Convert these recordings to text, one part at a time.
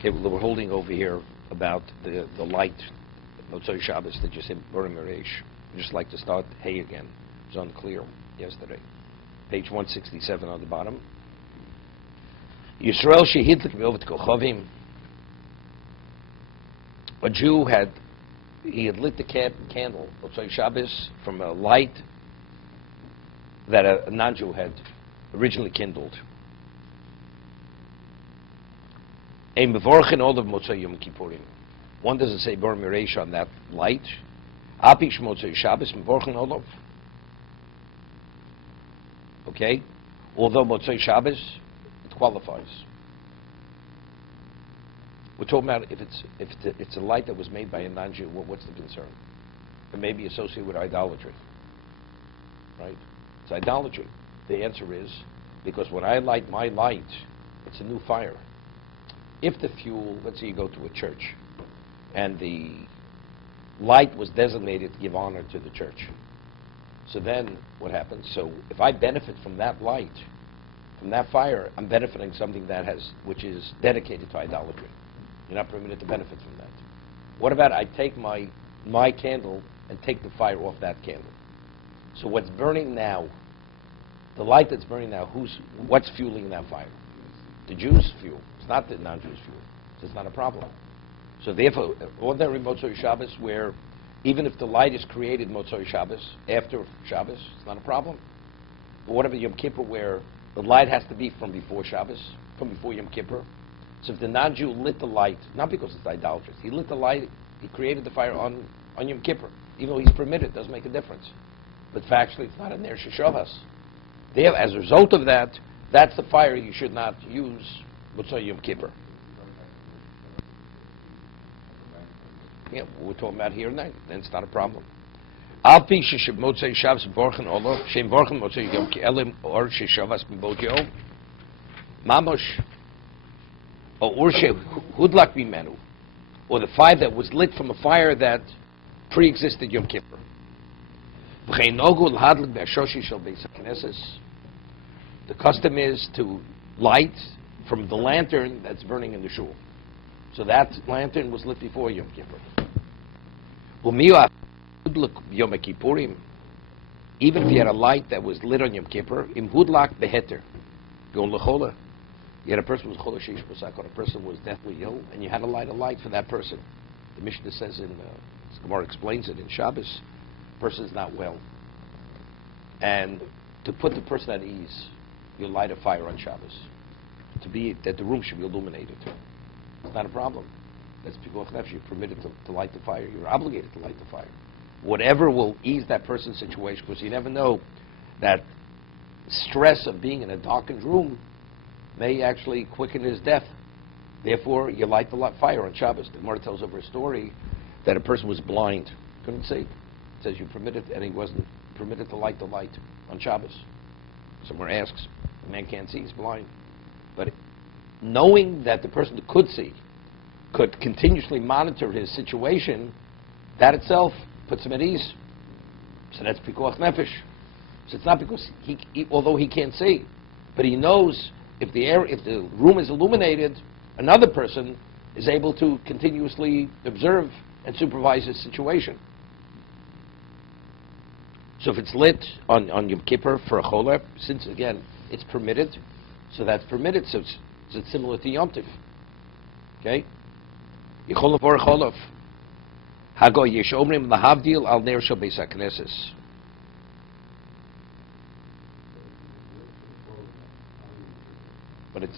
Okay, well, we're holding over here about the light, Motzei Shabbos, that you said, Burim Eresh. I'd just like to start Hey again. It was unclear yesterday. Page 167 on the bottom. Yisrael Shehidlik Me'ovet Kochavim. A Jew had lit the candle, Motzei Shabbos, from a light that a non-Jew had originally kindled. A mevorchen all of Motzei Yom Kippurim. One doesn't say Bar Miresh on that light. Apish Motzei Shabbos mevorchen all of. Okay, although Motzei Shabbos, it qualifies. We're talking about if it's a light that was made by a non-Jew. What's the concern? It may be associated with idolatry, right? It's idolatry. The answer is because when I light my light, it's a new fire. If the fuel, let's say you go to a church, and the light was designated to give honor to the church, so then what happens? So if I benefit from that light, from that fire, I'm benefiting something which is dedicated to idolatry. You're not permitted to benefit from that. What about I take my candle and take the fire off that candle? So what's burning now, the light that's burning now, what's fueling that fire? The Jews' fuel. It's not the non-Jews' fuel. So it's not a problem. So therefore, ordinary Motzei Shabbos, where even if the light is created Motzei Shabbos, after Shabbos, it's not a problem. But whatever Yom Kippur, where the light has to be from before Shabbos, from before Yom Kippur. So if the non-Jew lit the light, not because it's idolatrous, he lit the light, he created the fire on Yom Kippur. Even though he's permitted, it doesn't make a difference. But factually, it's not in there Sheshavas. There, as a result of that, that's the fire you should not use Motzei Yom Kippur. Yeah, we're talking about here and then it's not a problem. Al pi shesheb Motzei Shabbos borchen olo, shem borchen Motzei Yom Kielim or Sheshavas b'bod yom, mamosh, or she hudlak bimenu, or the fire that was lit from a fire that pre-existed Yom Kippur. V'chein nogu l'hadlik b'ashoshi shel beis hakneses. The custom is to light from the lantern that's burning in the shul. So that lantern was lit before Yom Kippur. Even if you had a light that was lit on Yom Kippur, im hudlak beheter, gon lechola. You had a person who was chola sheish b'sak, or a person was deathly ill, and you had to light a light for that person. The Mishnah says Gemara explains it in Shabbos, the person is not well. And to put the person at ease, you light a fire on Shabbos. That the room should be illuminated. It's not a problem. That's because you're permitted to light the fire. You're obligated to light the fire. Whatever will ease that person's situation, because you never know that stress of being in a darkened room may actually quicken his death. Therefore, you light the fire on Shabbos. The Gemara tells over a story that a person was blind, couldn't see. It says you permitted, and he wasn't permitted to light the light on Shabbos. Someone asks, the man can't see, he's blind. But knowing that the person that could see could continuously monitor his situation, that itself puts him at ease. So that's pikuach nefesh. So it's not because although he can't see, but he knows if the room is illuminated, another person is able to continuously observe and supervise his situation. So if it's lit on Yom Kippur for a choler, since again it's permitted, so that's permitted. So it's similar to Yom Tiv. Okay. Yicholov or cholov. Hago yesh omrim lahavdil al ner shel beis hakneses. But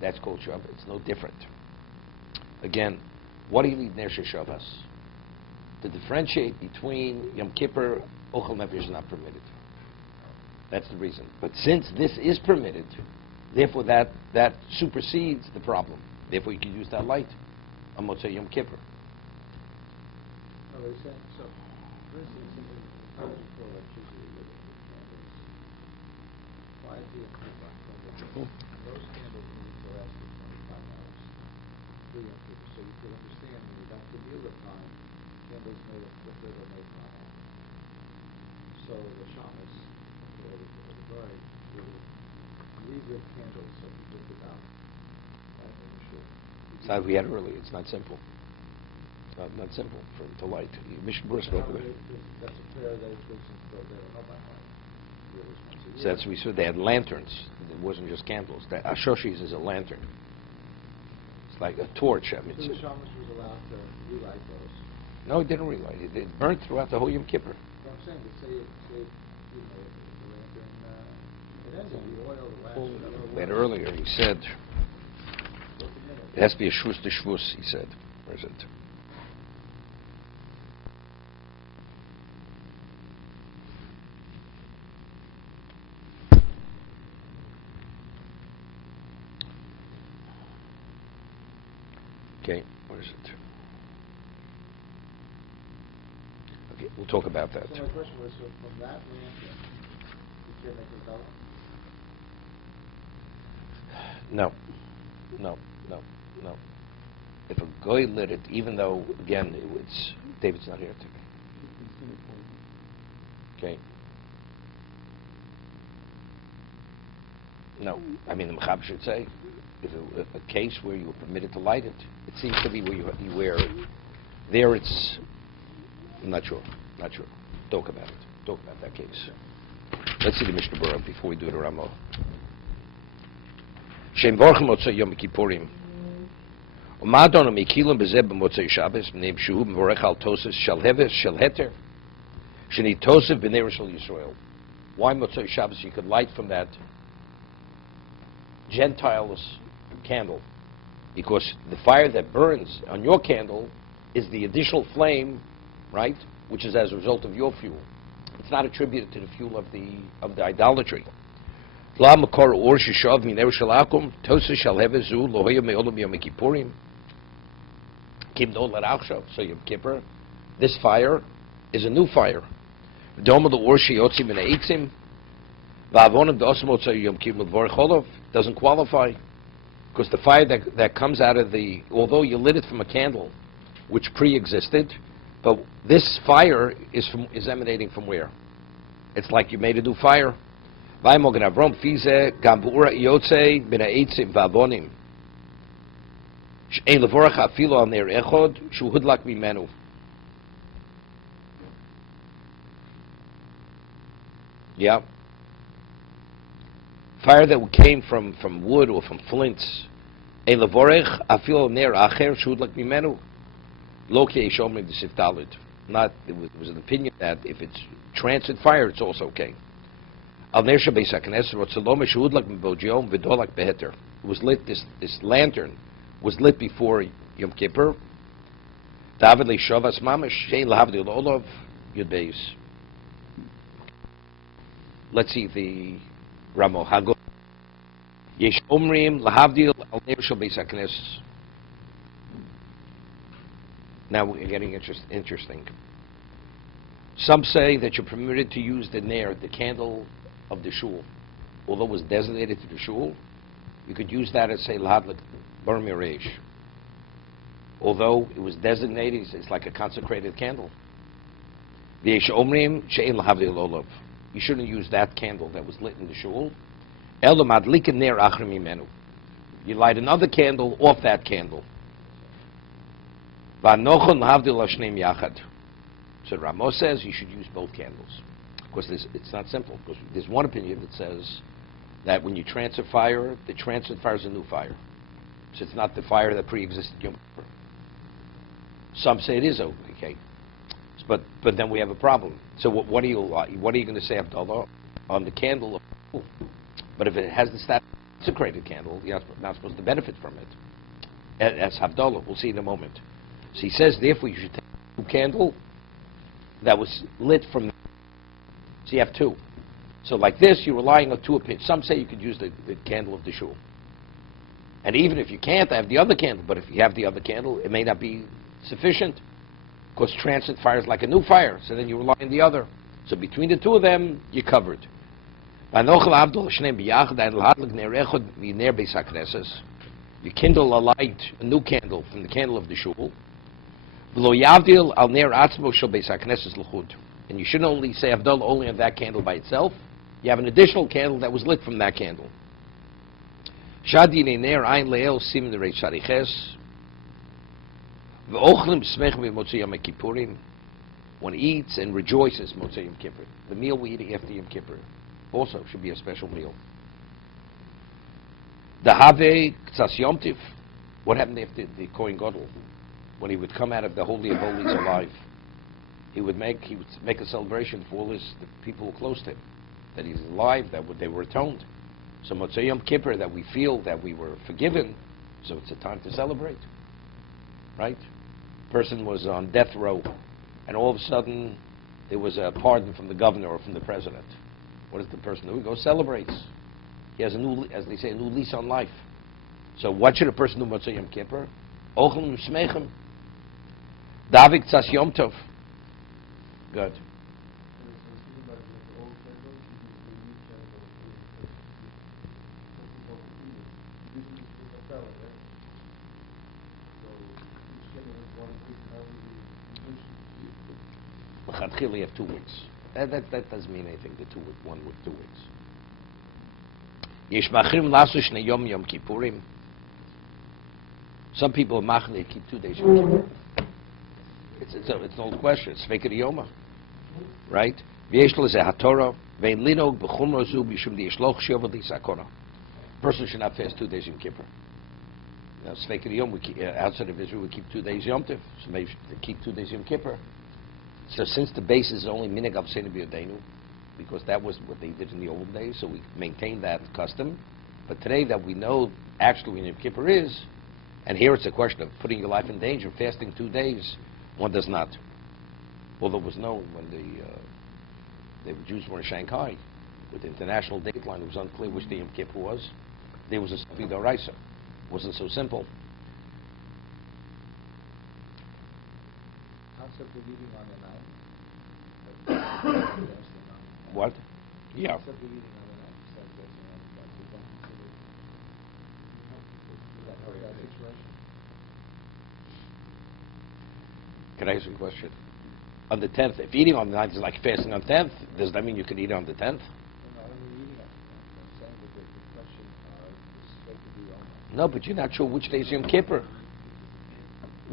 that's called Shabbat. It's no different. Again, what do you need ner Shavas? To differentiate between Yom Kippur, Ochel Nefesh is not permitted. That's the reason. But since this is permitted, therefore that supersedes the problem. Therefore you can use that light on Motzei Yom Kippur. So, for instance, in the Prophet for electricity, why do you think those candles need to last for 25 hours? So you could understand when you got the meal time, candles made it quicker than they come out. So the shamas, the bride, will leave your candles so you get it out. Right in the shul. It's not, we had it earlier, it's not simple. It's not simple to light. Mishna Berura spoke of it. That's a prayer they don't know by heart. So that's we said they had lanterns. It wasn't just candles. That Ashoshis is a lantern. It's like a torch. I mean, So the shaman was allowed to relight those. no, it didn't relight. It burnt throughout the whole Yom Kippur. What I'm saying, they say the lantern, it ended, the oil, the wax. We had earlier, he said, it has to be a shvus to shvus, he said. Where is it? Okay, where is it? Okay, we'll talk about that. So my question was, so from that lantern, you can't make a dollar? No. If a goy lit it, even though, again, it's David's not here today. Okay. No, I mean the Mechab should say, if a case where you were permitted to light it, it seems to be where there it's. I'm not sure. Talk about it. Talk about that case. Let's see the Mishna Berura before we do the Ramo. Shem vorchem motzei Yom Kippurim. Umadon amikilum bezeh b'motzei Shabbos b'nei b'shuhu b'vorech al toses shel heves shel heter sheni tosef b'nei Rishol Yisrael. Why motzei Shabbos? You could light from that Gentiles candle, because the fire that burns on your candle is the additional flame, right, which is as a result of your fuel. It's not attributed to the fuel of the idolatry. La makor or shishav min Yerushalayim tosa shel hevezu lohoya me'olam Yom Kippurim kim do l'rachshav. So Yom Kippur, this fire is a new fire. Doma the or sheyotzi min ha'etzim va'avonim da'osmot so Yom Kippur l'vorech olov doesn't qualify, because the fire that comes out of the, although you lit it from a candle which pre-existed, but this fire is emanating from where? It's like you made a new fire. Vaymogen Avrom fize gam v'ura yotze min ha'etzim va'avonim she'en levorach afilo al ner echod shu hudlak mimenu. Yeah. Fire that came from wood or from flints. Ein levorach afilo ner acher shu hudlak mimenu. Lo ki yishomrim d'sif dalid. Not, it was an opinion that if it's transit fire, it's also okay. Al ner shebeis hakneses rotzalom shehudlak mibojom v'dolak beheter. It was lit. This lantern was lit before Yom Kippur. David leishavas mamash shein lahavdil olav yud beis. Let's see the Ramo Hago. Yesh omrim lahavdil al ner shebeis hakneses. Now we're getting interesting. Some say that you're permitted to use the ner, the candle of the shul. Although it was designated to the shul, you could use that as say lahadlik bar miresh. Although it was designated, it's like a consecrated candle. V'yesh omrim she'en lahavdil olav. You shouldn't use that candle that was lit in the shul. Elo madlikin ner achrim mimenu. You light another candle off that candle. V'anochon lahavdil lashneim yachad. So Ramos says you should use both candles. Of course, it's not simple, because there's one opinion that says that when you transfer fire, the transfer fire is a new fire. So it's not the fire that pre-existed Yom Kippur. Some say it is okay. But then we have a problem. So what are you going to say, Abdullah, on the candle of the shul? But if it has the status of a consecrated candle, you're not supposed to benefit from it. As Abdullah, we'll see in a moment. So he says, therefore, you should take a candle that was lit from. So you have two. So like this, you're relying on two opinions. Some say you could use the candle of the shul. And even if you can't, have the other candle. But if you have the other candle, it may not be sufficient, because transit fire is like a new fire. So then you rely on the other. So between the two of them, you're covered. You kindle a light, a new candle from the candle of the shul. And you shouldn't only say Avdol only on that candle by itself. You have an additional candle that was lit from that candle. V'ochlim smech b'motzei Yom Kippurim. One eats and rejoices Motzei Yom Kippur. The meal we eat after Yom Kippur also should be a special meal. The Have Ktsas Yom Tiv. What happened after the Kohen Gadol? When he would come out of the Holy of Holies alive, he would make a celebration for all the people close to him, that he's alive, that they were atoned. So Motzei Yom Kippur, that we feel that we were forgiven, so it's a time to celebrate, right? Person was on death row, and all of a sudden there was a pardon from the governor or from the president. What does the person do? He goes, celebrates. He has a new, as they say, a new lease on life. So what should a person do Motzei Yom Kippur? Ochlem smechem. Davik Tzas Yom Tov. Good. L'chadchil, you have 2 weeks. That doesn't mean anything, the 2 week, 1 week, 2 weeks. Yesh machrim lasu shnei yom Yom Kippurim. Some people machen, they keep 2 days Yom Kippur. It's an old question. It's Svekei Yoma, right? V'yesh lezeh haTorah ve'en linog b'chumra zu b'shum di'yishloch Chovot HaLevavot. Person should not fast 2 days Yom Kippur. Now, Svekei Yom, outside of Israel, we keep 2 days Yom Tov, so maybe they keep 2 days Yom Kippur. So since the base is only minhag avseinu b'yodeinu, because that was what they did in the old days, so we maintain that custom. But today that we know actually when Yom Kippur is, and here it's a question of putting your life in danger, fasting 2 days, one does not. Although it was known when the Jews were in Shanghai, with the international dateline, it was unclear which day Yom Kippur was. There was a Judeo-Arabic. It wasn't so simple. Concept of eating on the night. What? Yeah. Concept of eating on the night. Does that help that situation? Can I ask you a question? On the 10th, if eating on the 9th is like fasting on 10th, does that mean you can eat on the 10th? No, I'm eating on I'm saying that the question is supposed to be on. No, but you're not sure which day is Yom Kippur.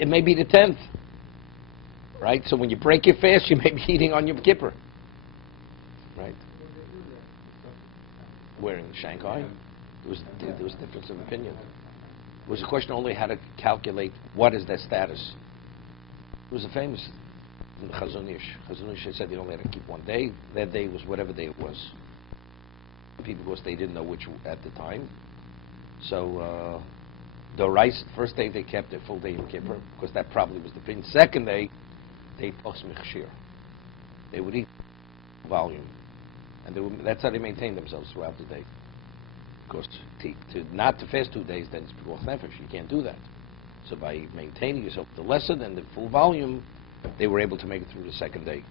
It may be the 10th. Right? So when you break your fast, you may be eating on Yom Kippur. Right? Where, in Shanghai? There was a difference of opinion. It was a question only how to calculate what is their status. It was a famous Chazon Ish. Chazon Ish said they only had to keep 1 day. That day was whatever day it was. People, because they didn't know which at the time. So the rice, first day they kept a full day Yom Kippur, because that probably was the opinion. Second day, they They would eat volume, and that's how they maintained themselves throughout the day. Of course, not to fast 2 days, then it's pikuach nefesh. You can't do that. So by maintaining yourself the lesser than the full volume, they were able to make it through the second day.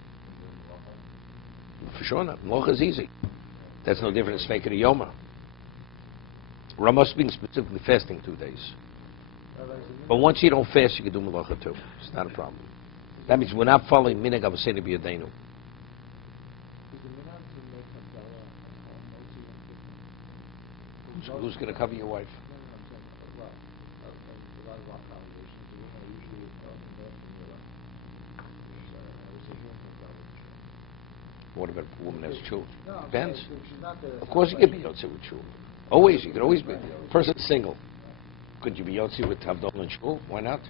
For sure not. Melacha is easy. That's no different than Svekei Yoma. Rama speaking specifically fasting 2 days. But once you don't fast, you can do melacha too. It's not a problem. That means we're not following minhag avseinu b'yodeinu. Who's going to cover your wife? What about if a woman has children? Depends. Of course you can be yotze with children. Always, you can always be. Person single. Could you be yotze with Havdalah and shul? Why not?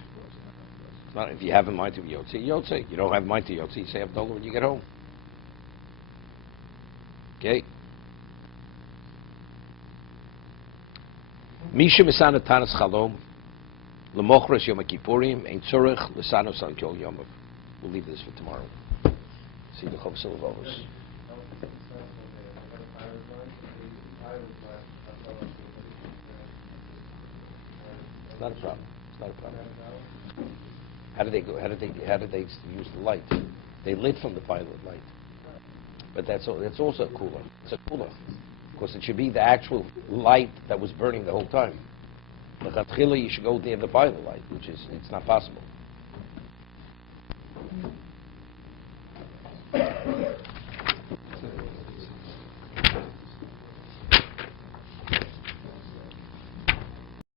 It's not? If you have in mind to be yotze, yotze. You don't have in mind to yotze, you say Havdalah when you get home. Okay? Misha misana tanas chalom lemochras Yom Kippurim ein tzorich lesanos al kol yomav. We'll leave this for tomorrow. See the Chovos HaLevavos. It's not a problem. It's not a problem. How did they go? How did they use the light? They lit from the pilot light. But that's also a cooler. It's a cooler. Because it should be the actual light that was burning the whole time. But Chatchila, you should go near the pilot light, which is, it's not possible.